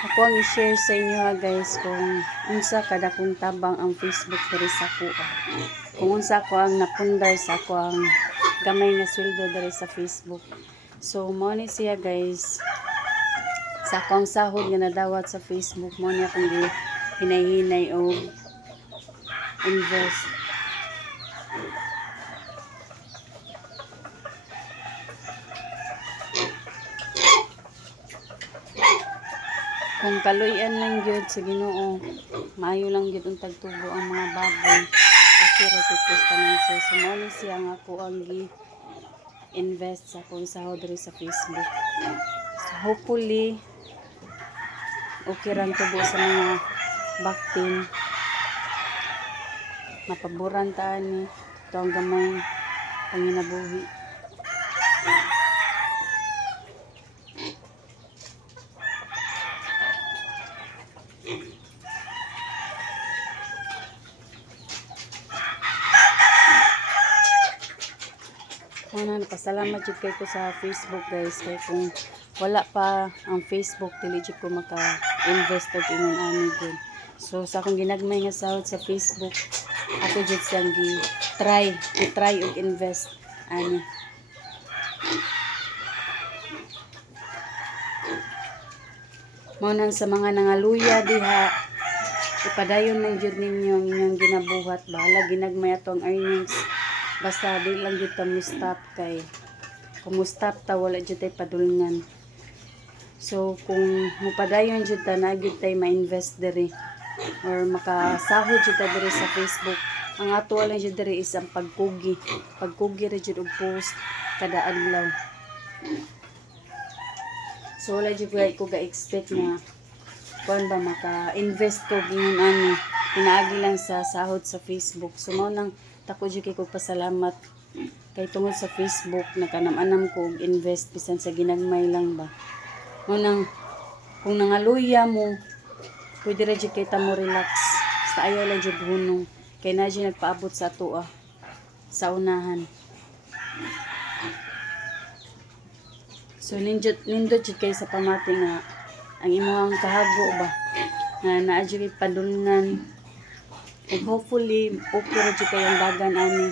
Ako ang i-share sa inyo ha guys kung unsa kada kong tabang ang Facebook diri sa ko. Kung unsa ko ang napundar sa ako ang gamay nga sweldo diri sa Facebook. So mo ni siya guys sa akong sahod nga nadawat sa Facebook mo ni akong hinay-hinay og invest. Kung kaluyan lang gyud sa Ginoo, maayo lang gyud ang tagtubo ang mga baboy. Kasi jud ko sa tanan siya. Nga ako ang gi invest sa akong sahod diri sa Facebook. So hopefully okay rang tubo sa mga baktin. Mapaboran ta ni ito ang gamay panginabuhi. Una, pasalamat jud kay ko sa Facebook guys kay kung wala pa ang Facebook dili jud ko maka-invest og ingon ani gyud. So sa akong ginagmay nga sahod sa Facebook, ako jud siyang gi try, i-try og invest ani. Mao nang sa mga nangaluya diha ipadayon lang jud ninyo ang inyong ginabuhat bahala ginagmay atong earnings basta di lang jud ta mo stop kay kung mo stop ta wala jud tay padulngan. So kung mupadayon jud ta na jud tay ma-invest diri. Or makasahod jud ta diri sa Facebook. Ang ato lang jud diri is ang pagkugi. Pagkugi ra jud og post kada adlaw. So wala jud ko ga-expect na kuan ba maka-invest ko gingon ani pinaagi lang sa sahod sa Facebook. So mao nang tako jud kay ko pasalamat kay tungod sa Facebook nakanam-anam ko invest bisan sa ginagmay lang ba. Mo nang kung nangaluya mo pwede ra jud kay mo relax. Basta ayaw lang jud hunong. Kay na jud nagpaabot sa ato ah, sa unahan. So nindot nindot jud kay sa pamati nga ang imong kahago ba nga naa jud kay padulngan ug hopefully okay ra jud kay ang dagan ani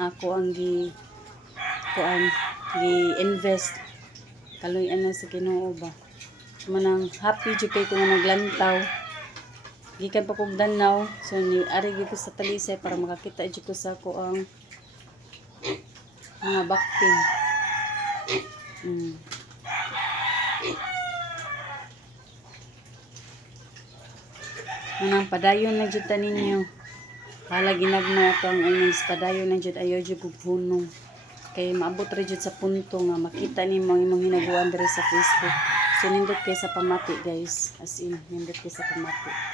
ako ang gi kuan gi invest kaluy-an na sa Ginoo ba? Manang happy jud kay ko nga naglantaw. Gikan pa kog danaw so ni ari gyud sa talisay para makakita jud ko sa ko ang mga baktin mm. Manang padayon na jud ta ninyo. Hala ginagmay ato ang earnings padayon na jud ayaw jud kog hunong. Kay maabot ra jud sa punto nga makita nimo ang imong hinaguan diri sa Facebook. So nindot kay sa pamati guys. As in, nindot kay sa pamati.